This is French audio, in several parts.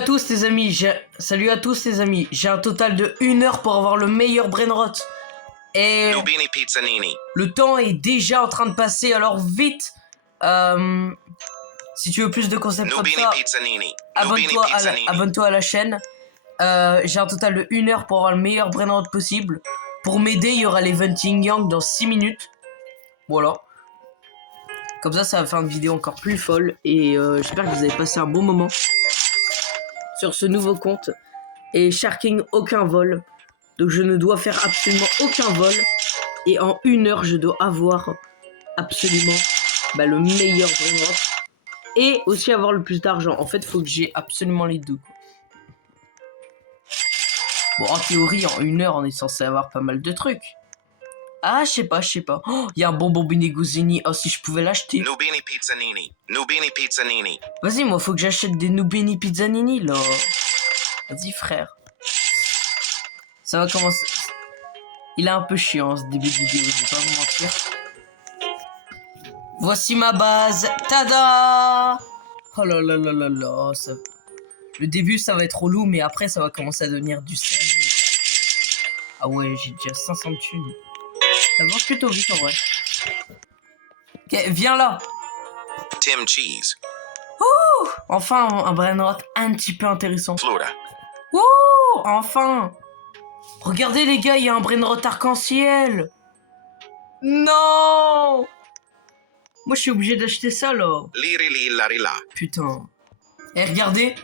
à tous les amis, salut à tous les amis, j'ai un total de 1 heure pour avoir le meilleur brainrot. Et Nubini Pizzanini. le temps est déjà en train de passer, alors vite. Si tu veux plus de concepts comme Nubini ça, Pizzanini. Nubini Pizzanini. abonne-toi à la chaîne. J'ai un total de 1 heure pour avoir le meilleur brainrot possible. Pour m'aider, il y aura l'event Yin Yang dans 6 minutes. Voilà. Comme ça va faire une vidéo encore plus folle. Et j'espère que vous avez passé un bon moment sur ce nouveau compte. Et Sharking, aucun vol. Donc je ne dois faire absolument aucun vol. Et en 1 heure, je dois avoir absolument le meilleur brainrot. Et aussi avoir le plus d'argent. En fait, il faut que j'ai absolument les deux. Bon, en théorie, en 1 heure, on est censé avoir pas mal de trucs. Ah, je sais pas. Oh, il y a un bonbon Biniguzini. Oh, si je pouvais l'acheter. Nubini Pizzanini. Nubini Pizzanini. Vas-y, moi, faut que j'achète des Nubini Pizzanini, là. Vas-y, frère. Ça va commencer. Il est un peu chiant, ce début de vidéo, je vais pas vous mentir. Voici ma base. Tada! Oh là là là là là. Ça... Le début, ça va être relou, mais après, ça va commencer à devenir du sérieux. Ah ouais, j'ai déjà 500 thunes. Ça va plutôt vite, en vrai. Ok, viens là. Tim Cheese. Enfin, un brainrot un petit peu intéressant. Flora. Wouh! Enfin! Regardez, les gars, il y a un brainrot arc-en-ciel. Non! Moi, je suis obligé d'acheter ça, là. Liri Larila. Putain. Eh, regardez.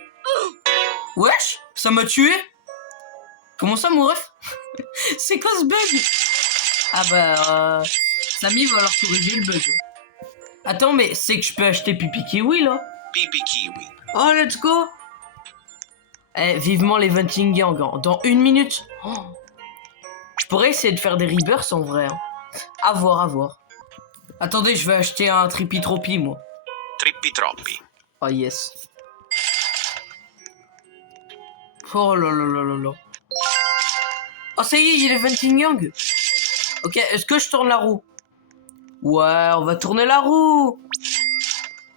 Wesh, ça m'a tué. Comment ça, mon ref? C'est quoi ce bug? Ah bah, Samy va leur corriger le bug. Attends, mais c'est que je peux acheter Pipi Kiwi, là? Pipi Kiwi. Oh, let's go. Eh, vivement les Yin Yang. Dans 1 minute. Oh. Je pourrais essayer de faire des rebirths en vrai. Hein. À voir. Attendez, je vais acheter un Trippy Tropi, moi. Trippi Troppi. Oh, yes. Oh là là là là là. Oh, ça y est, il y a les Yin Yang. Ok, est-ce que je tourne la roue? Ouais, on va tourner la roue.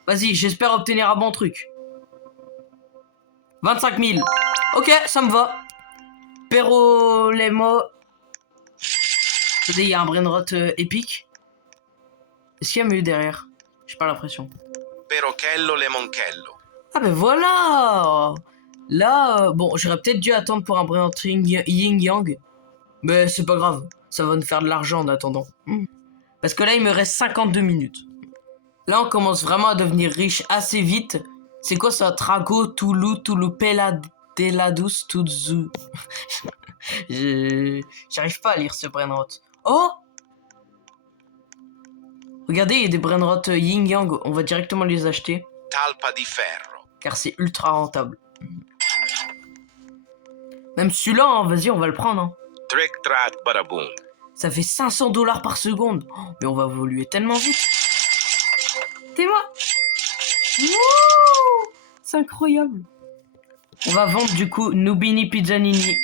Vas-y, j'espère obtenir un bon truc. 25 000. Ok, ça me va. Perolemo. Attendez, il y a un brainrot épique. Est-ce qu'il y a mieux derrière? J'ai pas l'impression. Perochello Lemonchello. Ah ben voilà. Là, bon, j'aurais peut-être dû attendre pour un brainrot Yin Yang. Mais c'est pas grave. Ça va nous faire de l'argent en attendant. Parce que là, il me reste 52 minutes. Là, on commence vraiment à devenir riche assez vite. C'est quoi ça? Trago, Tulu, Peladus, Tuzu. J'arrive pas à lire ce brainrot. Oh! Regardez, il y a des brainrot Yin Yang. On va directement les acheter. Talpa di Ferro. Car c'est ultra rentable. Même celui-là, hein, vas-y, on va le prendre. Hein. Trick Track Badaboom. Ça fait 500 $ par seconde. Oh, mais on va évoluer tellement vite. T'es moi. C'est incroyable. On va vendre du coup Nubini Pizzanini.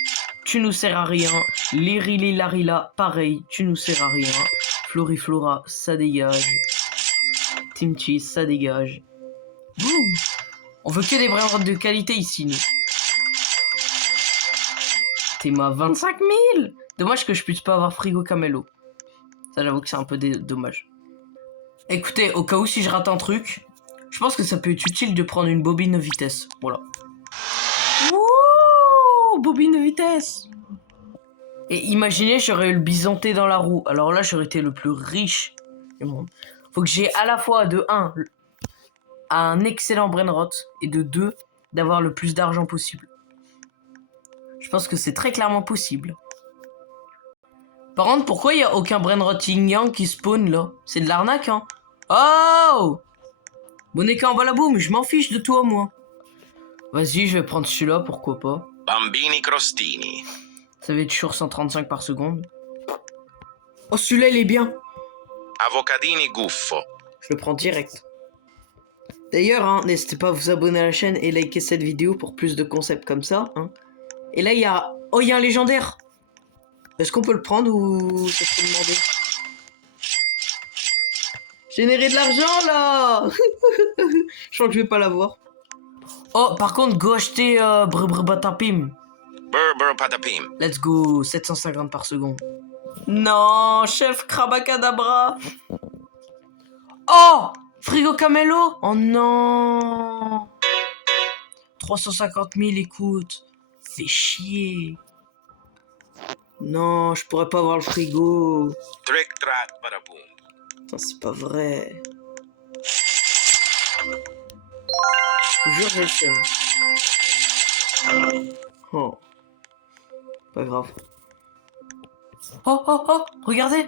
Tu nous sers à rien. Lirili Larila, pareil, tu nous sers à rien. Floriflora, ça dégage. Team Cheese, ça dégage. Boum. On veut que des brainrots de qualité ici, nous. T'es ma 25 000. Dommage que je puisse pas avoir Frigo Camelo. Ça, j'avoue que c'est un peu dommage. Écoutez, au cas où si je rate un truc, je pense que ça peut être utile de prendre une bobine vitesse. Voilà. Ouh, bobine vitesse. Et imaginez, j'aurais eu le bisonté dans la roue. Alors là, j'aurais été le plus riche du monde. Faut que j'ai à la fois de 1, un excellent brainrot, et de 2, d'avoir le plus d'argent possible. Je pense que c'est très clairement possible. Par contre, pourquoi il n'y a aucun brainrot Yin Yang qui spawn là? C'est de l'arnaque, hein? Oh! Boneka en balaboum, je m'en fiche de toi, moi. Vas-y, je vais prendre celui-là, pourquoi pas. Bambini Crostini. Ça va être toujours 135 par seconde. Oh, celui-là, il est bien. Avocadini Guffo. Je le prends direct. D'ailleurs, hein, n'hésitez pas à vous abonner à la chaîne et liker cette vidéo pour plus de concepts comme ça. Hein. Et là, il y a... Oh, il y a un légendaire. Est-ce qu'on peut le prendre ou c'est trop demandé? Générer de l'argent, là. Je crois que je vais pas l'avoir. Oh, par contre, go acheter Batapim. Burr Patapim. Let's go, 750 par seconde. Non, chef Krabakadabra. Oh, frigo Camelo. Oh non. 350 000, écoute. Fais chier. Non, je pourrais pas avoir le frigo. Trick Track Badaboom. Putain, c'est pas vrai. Je vous jure, j'ai le seum. Oh. Pas grave. Oh, oh, oh, regardez.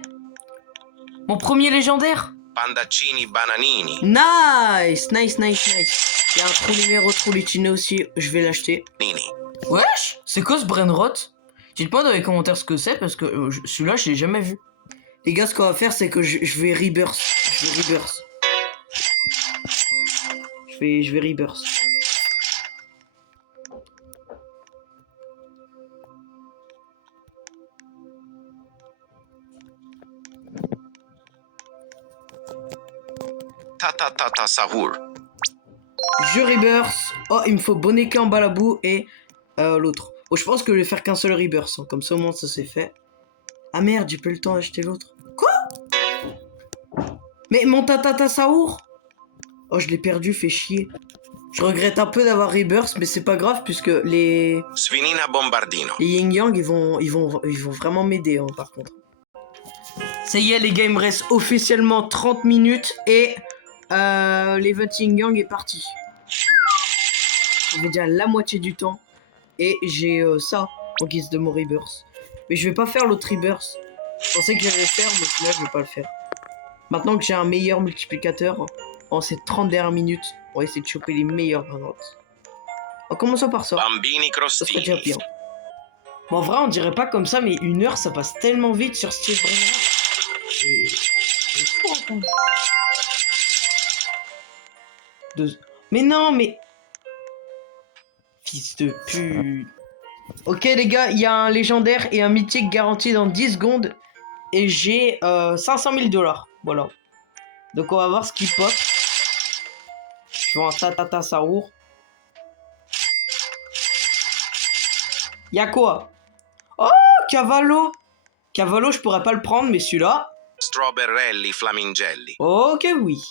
Mon premier légendaire. Pandaccini Bananini. Nice, nice, nice, nice. Il y a un trou numéro Trulicino aussi. Je vais l'acheter. Nini. Wesh, c'est quoi ce brainrot? Dites-moi dans les commentaires ce que c'est parce que celui-là, je l'ai jamais vu. Les gars, ce qu'on va faire, c'est que je vais rebirth. Je vais rebirth. Je vais rebirth. Tata Sahur. Je rebirth. Oh, il me faut Boneka en balabou et l'autre. Oh, je pense que je vais faire qu'un seul rebirth. Hein. Comme ça, au moins, ça c'est fait. Ah merde, j'ai pas eu le temps d'acheter l'autre. Quoi? Mais mon Tata Saour? Oh, je l'ai perdu, fait chier. Je regrette un peu d'avoir rebirth, mais c'est pas grave puisque les Svinina Bombardino. Yin Yang, ils vont vraiment m'aider, hein, par contre. Ça y est, les gars, il me reste officiellement 30 minutes et l'event Yin Yang est parti. J'avais déjà la moitié du temps et j'ai ça en guise de mon rebirth. Mais je vais pas faire l'autre rebirth. Je pensais que j'allais le faire, mais là je vais pas le faire. Maintenant que j'ai un meilleur multiplicateur, en ces 30 dernières minutes, on va essayer de choper les meilleures granotes. En commençant par ça. Bambini Ça serait déjà Crostini. pire. Bon, en vrai, on dirait pas comme ça, mais 1 heure, ça passe tellement vite sur Steve Brenner. C'est fou, hein. Mais non, mais... Fils de pute. Ok, les gars, il y a un légendaire et un mythique garanti dans 10 secondes. Et j'ai 500 000 $. Voilà. Donc, on va voir ce qui pop. Je vois un Tata Saour. Y'a quoi? Oh, Cavallo. Cavallo, je pourrais pas le prendre, mais celui-là... Strawberrelli Flamingelli. Ok, oui.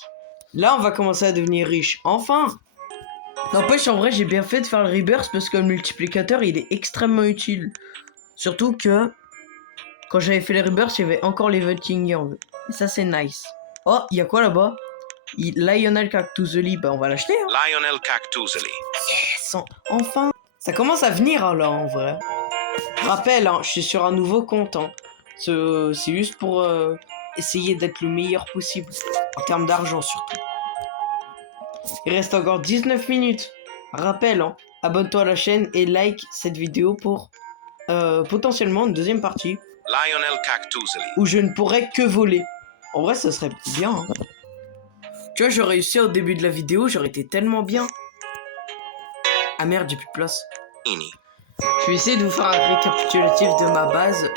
Là, on va commencer à devenir riche. Enfin. N'empêche, en vrai, j'ai bien fait de faire le rebirth parce que le multiplicateur, il est extrêmement utile. Surtout que... Quand j'avais fait le rebirth, il y avait encore les voting Yang. Et ça, c'est nice. Oh, il y a quoi là-bas? Lionel Cactuseli, bah on va l'acheter. Hein. Lionel Cactuseli. Yes, enfin. Ça commence à venir hein, là, en vrai. Rappel, hein, je suis sur un nouveau compte. Hein. C'est juste pour essayer d'être le meilleur possible. En termes d'argent, surtout. Il reste encore 19 minutes. Rappel, hein, abonne-toi à la chaîne et like cette vidéo pour potentiellement une deuxième partie. Lionel Cactuseli. Où je ne pourrais que voler. En vrai, ça serait bien. Hein. Tu vois, j'aurais réussi au début de la vidéo, j'aurais été tellement bien. Ah merde, j'ai plus de place. Nini. Je vais essayer de vous faire un récapitulatif de ma base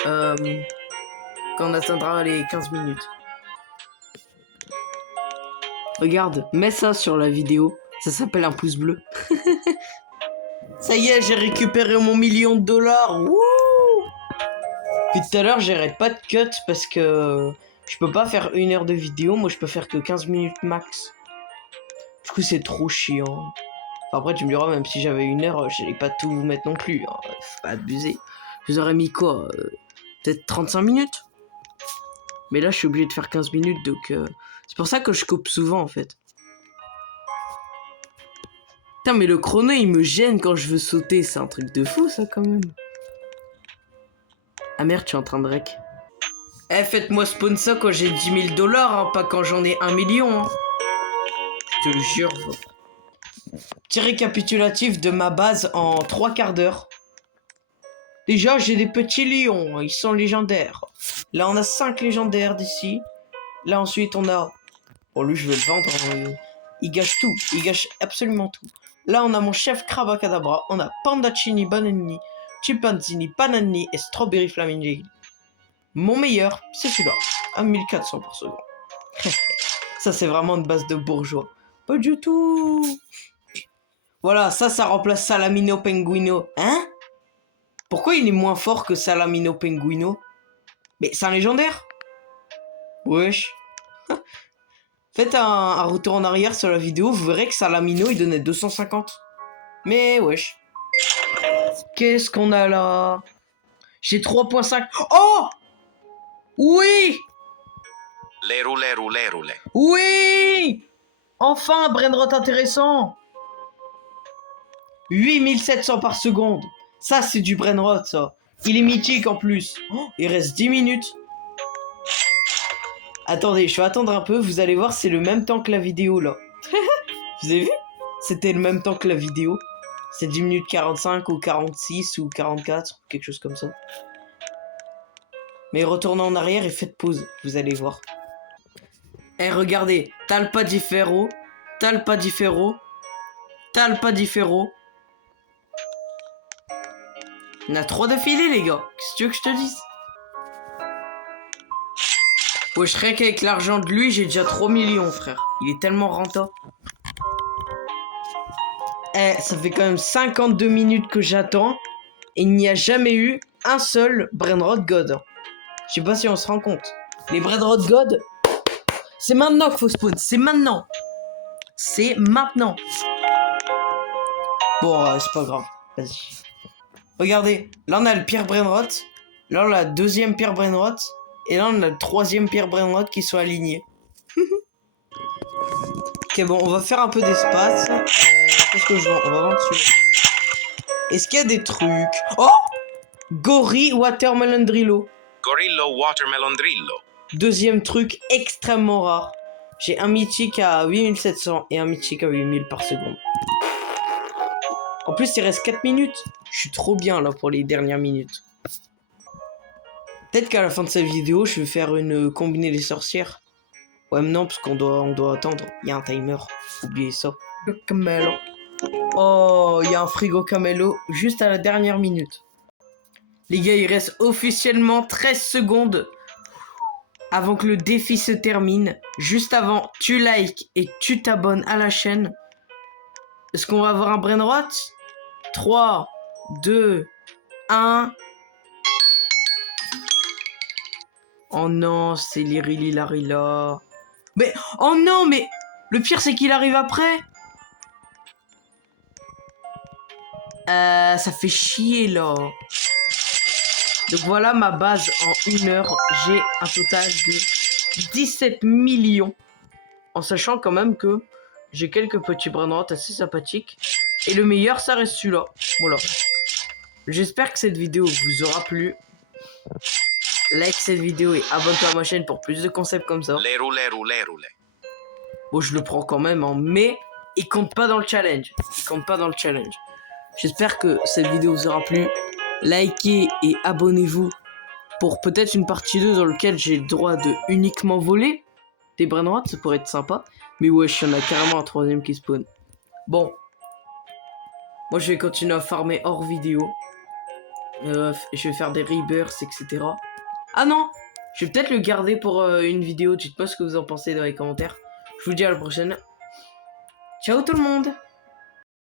quand on atteindra les 15 minutes. Regarde, mets ça sur la vidéo. Ça s'appelle un pouce bleu. Ça y est, j'ai récupéré mon $1 000 000. Wouh! Puis tout à l'heure, j'arrête pas de cut parce que je peux pas faire 1 heure de vidéo. Moi, je peux faire que 15 minutes max. Du coup, c'est trop chiant. Après, tu me diras, même si j'avais 1 heure, j'allais pas tout vous mettre non plus. Hein. Faut pas abuser. Je vous aurais mis quoi peut-être 35 minutes. Mais là, je suis obligé de faire 15 minutes, donc... C'est pour ça que je coupe souvent, en fait. Putain, mais le chrono, il me gêne quand je veux sauter. C'est un truc de fou, ça, quand même. Ah merde, je suis en train de rec. Eh, faites-moi spawn ça quand j'ai 10 000 $, hein, pas quand j'en ai 1 million. Hein. Je te le jure. Petit récapitulatif de ma base en 3 quarts d'heure. Déjà, j'ai des petits lions, ils sont légendaires. Là, on a 5 légendaires d'ici. Là, ensuite, on a... Bon, lui, je vais le vendre. Il gâche tout, il gâche absolument tout. Là, on a mon chef Krabakadabra. On a Pandaccini Banani, Chimpanzini Panani et Strawberry Flamingelli. Mon meilleur, c'est celui-là. À 1400 par seconde. Ça, c'est vraiment une base de bourgeois. Pas du tout. Voilà, ça remplace Salamino Penguino. Hein? Pourquoi il est moins fort que Salamino Penguino? Mais c'est un légendaire? Wesh. Faites un retour en arrière sur la vidéo, vous verrez que Salamino il donnait 250. Mais wesh. Qu'est-ce qu'on a là? J'ai 3.5. Oh! Oui! Lerule. Oui! Enfin un brainrot intéressant! 8700 par seconde. Ça c'est du brainrot ça. Il est mythique en plus. Oh, il reste 10 minutes. Attendez, je vais attendre un peu, vous allez voir, c'est le même temps que la vidéo là. Vous avez vu? C'était le même temps que la vidéo. C'est 10 minutes 45 ou 46 ou 44, quelque chose comme ça. Mais retournez en arrière et faites pause, vous allez voir. Eh regardez, Talpadifero, Talpadifero, Talpadifero. On a 3 d'affilée les gars, qu'est-ce que tu veux que je te dise? Ouais, je serais qu'avec l'argent de lui, j'ai déjà 3 millions frère. Il est tellement rentable. Eh, ça fait quand même 52 minutes que j'attends. Et il n'y a jamais eu un seul Brainrot God. Je sais pas si on se rend compte. Les Brainrot God, c'est maintenant qu'il faut spawn. C'est maintenant. C'est maintenant. Bon, c'est pas grave. Vas-y. Regardez. Là, on a le pire Brainrot. Là, on a le deuxième pire Brainrot. Et là, on a le troisième pire Brainrot qui sont alignés. Ok, bon, on va faire un peu d'espace. Qu'est-ce que je vends? On va vendre celui-là. Est-ce qu'il y a des trucs? Oh! Gory Watermelon Drillo. Gorillo Watermelon Drillo. Deuxième truc extrêmement rare. J'ai un mythique à 8700 et un mythique à 8000 par seconde. En plus, il reste 4 minutes. Je suis trop bien là pour les dernières minutes. Peut-être qu'à la fin de cette vidéo, je vais faire une combiner les sorcières. Ouais, mais non, parce qu'on doit attendre. Il y a un timer. Oubliez ça. Le camélo. Oh, il y a un frigo camélo juste à la dernière minute. Les gars, il reste officiellement 13 secondes avant que le défi se termine. Juste avant, tu likes et tu t'abonnes à la chaîne. Est-ce qu'on va avoir un brainrot? 3, 2, 1. Oh non, c'est Lirili Larila. Mais, oh non, mais le pire c'est qu'il arrive après. Ça fait chier là. Donc voilà ma base en 1 heure. J'ai un total de 17 millions. En sachant quand même que j'ai quelques petits brainrots assez sympathiques. Et le meilleur, ça reste celui-là. Voilà. J'espère que cette vidéo vous aura plu. Like cette vidéo et abonne-toi à ma chaîne pour plus de concepts comme ça. Lerule. Bon, je le prends quand même, hein, mais il compte pas dans le challenge. Il compte pas dans le challenge. J'espère que cette vidéo vous aura plu. Likez et abonnez-vous pour peut-être une partie 2 dans laquelle j'ai le droit de uniquement voler des brainrots, ça pourrait être sympa. Mais wesh, il y en a carrément un troisième qui spawn. Bon. Moi, je vais continuer à farmer hors vidéo. Je vais faire des rebirths, etc. Ah non! Je vais peut-être le garder pour une vidéo. Dites-moi ce que vous en pensez dans les commentaires. Je vous dis à la prochaine. Ciao tout le monde!